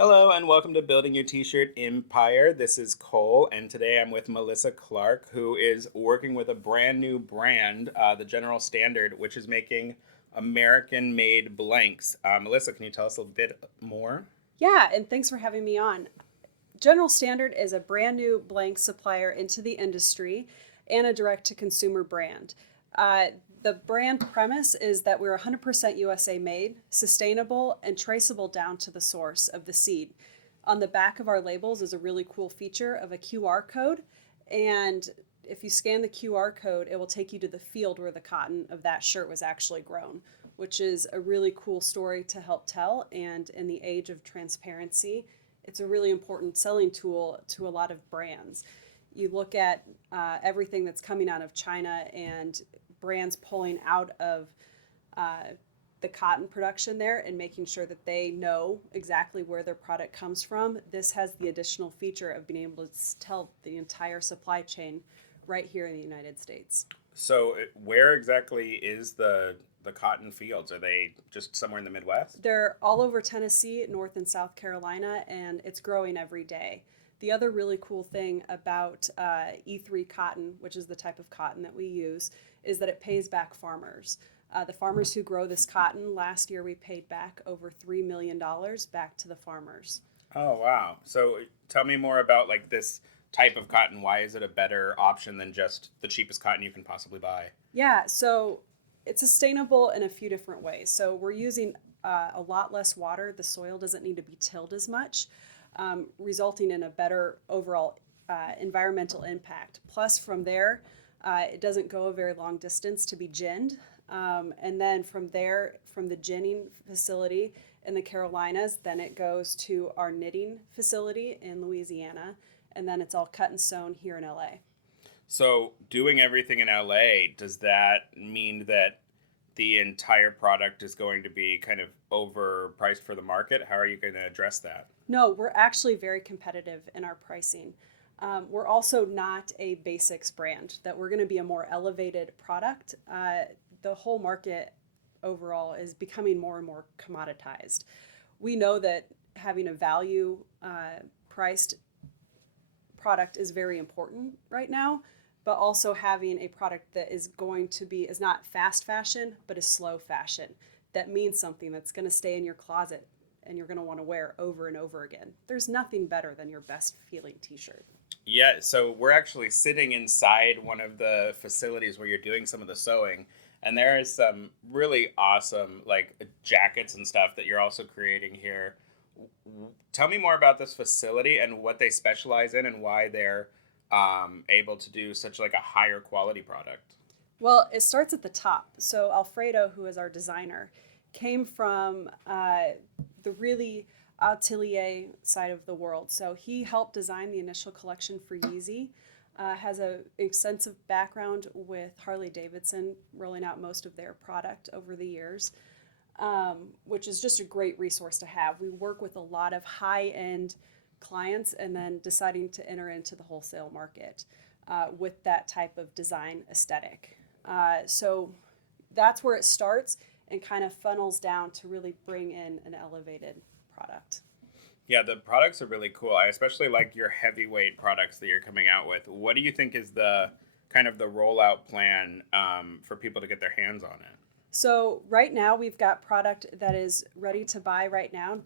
Hello and welcome to Building Your T-Shirt Empire. This is Cole, and today I'm with Milissa Clark, who is working with a brand new brand, the General Standard, which is making American-made blanks. Melissa, can you tell us a bit more? Yeah, and thanks for having me on. General Standard is a brand new blank supplier into the industry and a direct to consumer brand. Uh, the brand premise is that we're 100% USA made, sustainable, and traceable down to the source of the seed. On the back of our labels is a really cool feature of a QR code. And if you scan the QR code, it will take you to the field where the cotton of that shirt was actually grown, which is a really cool story to help tell. And in the age of transparency, it's a really important selling tool to a lot of brands. You look at everything that's coming out of China and brands pulling out of uh, the cotton production there and making sure that they know exactly where their product comes from. This has the additional feature of being able to tell the entire supply chain right here in the United States. So, where exactly is the cotton fields? Are they just somewhere in the Midwest? They're all over Tennessee, North and South Carolina, and it's growing every day. The other really cool thing about E3 cotton, which is the type of cotton that we use, is that it pays back farmers. The farmers who grow this cotton, last year we paid back over $3 million back to the farmers. Oh, wow. So, tell me more about like this type of cotton. Why is it a better option than just the cheapest cotton you can possibly buy? Yeah, so it's sustainable in a few different ways. So we're using a lot less water. The soil doesn't need to be tilled as much, resulting in a better overall environmental impact. Plus, from there, it doesn't go a very long distance to be ginned. And then from there, from the ginning facility in the Carolinas, then it goes to our knitting facility in Louisiana, and then it's all cut and sewn here in LA. So, doing everything in LA, does that mean that the entire product is going to be kind of overpriced for the market? How are you going to address that? No, we're actually very competitive in our pricing. We're also not a basics brand, that we're going to be a more elevated product. The whole market overall is becoming more and more commoditized. We know that having a value priced product is very important right now, but also having a product that is going to be is not fast fashion but is slow fashion. That means something that's going to stay in your closet and you're going to want to wear over and over again. There's nothing better than your best feeling t-shirt. Yeah, so we're actually sitting inside one of the facilities where you're doing some of the sewing, and there is some really awesome like jackets and stuff that you're also creating here. Tell me more about this facility and what they specialize in and why they're able to do such like a higher quality product. Well, it starts at the top. So Alfredo, who is our designer, came from the really atelier side of the world. So he helped design the initial collection for Yeezy. Has an extensive background with Harley Davidson, rolling out most of their product over the years, which is just a great resource to have. We work with a lot of high-end clients and then deciding to enter into the wholesale market with that type of design aesthetic. So that's where it starts and kind of funnels down to really bring in an elevated product. Yeah, the products are really cool. I especially like your heavyweight products that you're coming out with. What do you think is the kind of the rollout plan for people to get their hands on it? So right now we've got product that is ready to buy right now.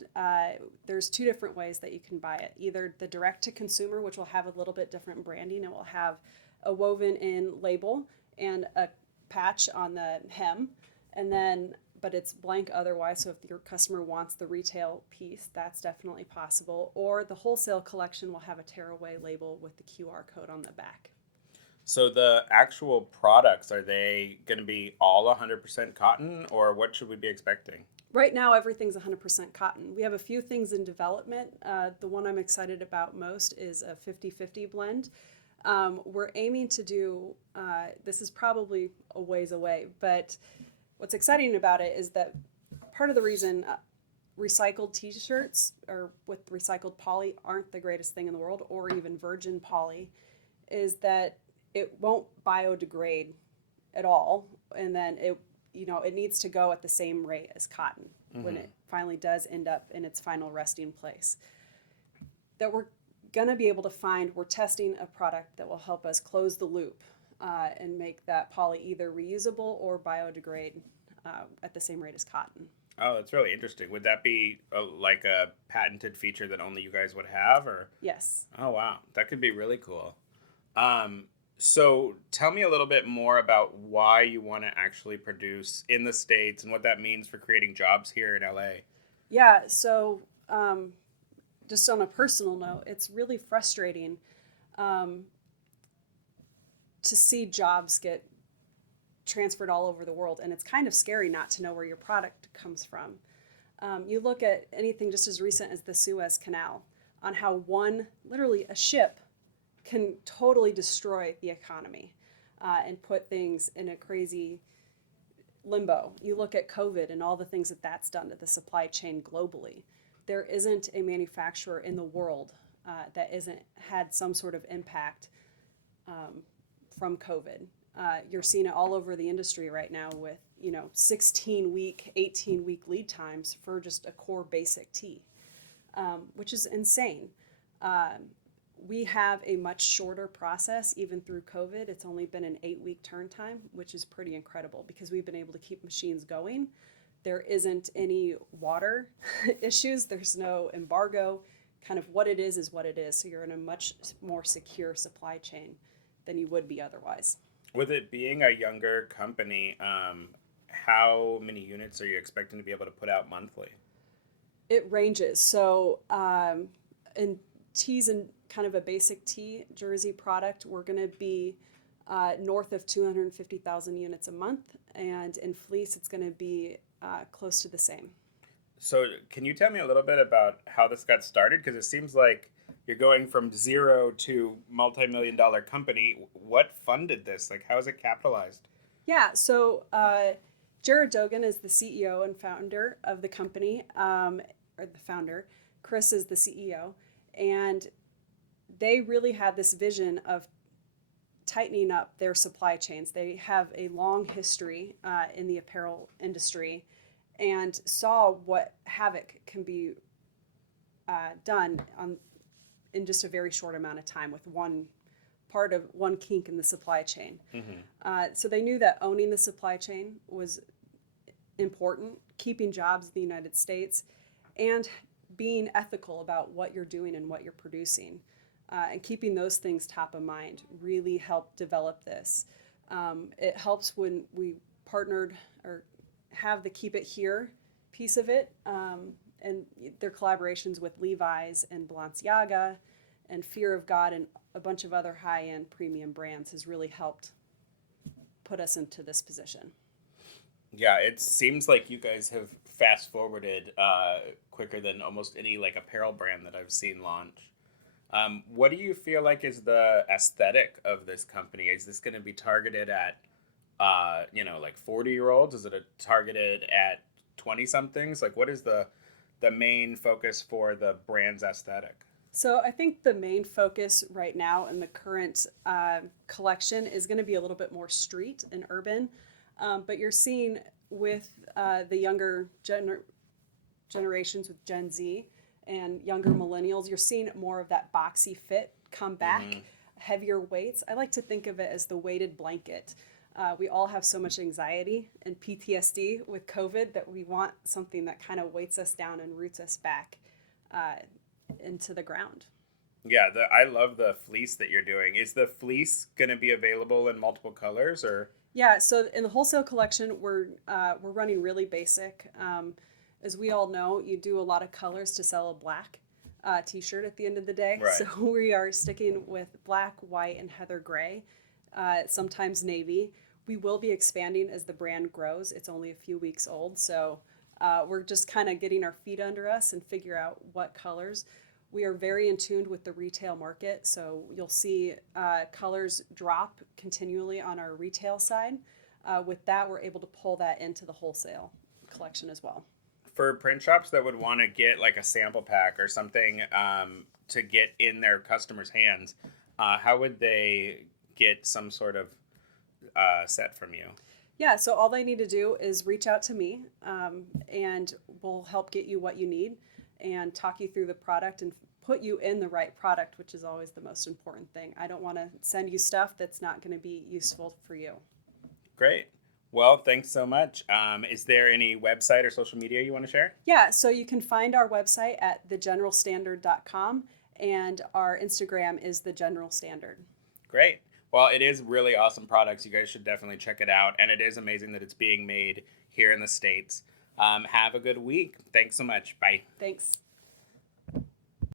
There's two different ways that you can buy it. Either the direct to consumer, which will have a little bit different branding. It will have a woven in label and a patch on the hem, and then but it's blank otherwise. So if your customer wants the retail piece, that's definitely possible. Or the wholesale collection will have a tearaway label with the QR code on the back. So the actual products, are they going to be all 100% cotton or what should we be expecting? Right now, everything's 100% cotton. We have a few things in development. The one I'm excited about most is a 50-50 blend. We're aiming to do, this is probably a ways away, but what's exciting about it is that part of the reason recycled t-shirts or with recycled poly aren't the greatest thing in the world, or even virgin poly, is that it won't biodegrade at all, and then it needs to go at the same rate as cotton. when it finally does end up in its final resting place. That we're going to be able to find, we're testing a product that will help us close the loop and make that poly either reusable or biodegrade at the same rate as cotton. Oh, that's really interesting. Would that be like a patented feature that only you guys would have, or? Yes. Oh, wow. That could be really cool. So tell me a little bit more about why you want to actually produce in the States and what that means for creating jobs here in LA. Yeah, so just on a personal note, it's really frustrating to see jobs get transferred all over the world, and it's kind of scary not to know where your product comes from. You look at anything just as recent as the Suez Canal, on how literally a ship, can totally destroy the economy and put things in a crazy limbo. You look at COVID and all the things that that's done to the supply chain globally. There isn't a manufacturer in the world that isn't had some sort of impact from COVID. You're seeing it all over the industry right now with 16-week, 18-week lead times for just a core basic tee, which is insane. We have a much shorter process even through COVID. It's only been an 8-week turn time, which is pretty incredible because we've been able to keep machines going. There isn't any water issues. There's no embargo. Kind of what it is what it is. So you're in a much more secure supply chain than you would be otherwise. With it being a younger company, how many units are you expecting to be able to put out monthly? It ranges. So in tees and kind of a basic tee jersey product, we're going to be north of 250,000 units a month. And in fleece, it's going to be close to the same. So can you tell me a little bit about how this got started? Because it seems like you're going from zero to multi-million-dollar company. What funded this? Like, how is it capitalized? Yeah, so Jared Dogan is the CEO and founder of the company, or the founder. Chris is the CEO. And they really had this vision of tightening up their supply chains. They have a long history in the apparel industry and saw what havoc can be done in just a very short amount of time with one kink in the supply chain. So they knew that owning the supply chain was important, keeping jobs in the United States, and being ethical about what you're doing and what you're producing. And keeping those things top of mind really helped develop this. It helps when we partnered or have the Keep It Here piece of it, and their collaborations with Levi's and Balenciaga and Fear of God and a bunch of other high-end premium brands has really helped put us into this position. Yeah, it seems like you guys have fast forwarded quicker than almost any like apparel brand that I've seen launch. What do you feel like is the aesthetic of this company? Is this going to be targeted at, like 40-year-olds? Is it targeted at 20-somethings? Like, what is the main focus for the brand's aesthetic? So I think the main focus right now in the current collection is going to be a little bit more street and urban. But you're seeing with the younger generations with Gen Z and younger millennials, you're seeing more of that boxy fit come back, heavier weights. I like to think of it as the weighted blanket. We all have so much anxiety and PTSD with COVID that we want something that kind of weights us down and roots us back into the ground. Yeah, I love the fleece that you're doing. Is the fleece going to be available in multiple colors, or? Yeah, so in the wholesale collection, we're running really basic. As we all know, you do a lot of colors to sell a black t-shirt at the end of the day. Right. So we are sticking with black, white, and heather gray, sometimes navy. We will be expanding as the brand grows. It's only a few weeks old, so we're just kind of getting our feet under us and figure out what colors. We are very in tune with the retail market, so you'll see colors drop continually on our retail side. With that, we're able to pull that into the wholesale collection as well. For print shops that would want to get like a sample pack or something to get in their customers' hands, how would they get some sort of set from you? Yeah, so all they need to do is reach out to me, and we'll help get you what you need and talk you through the product and put you in the right product, which is always the most important thing. I don't want to send you stuff that's not going to be useful for you. Great. Well, thanks so much. Is there any website or social media you want to share? Yeah, so you can find our website at thegeneralstandard.com, and our Instagram is The General Standard. Great. Well, it is really awesome products. You guys should definitely check it out. And it is amazing that it's being made here in the States. Have a good week. Thanks so much. Bye. Thanks.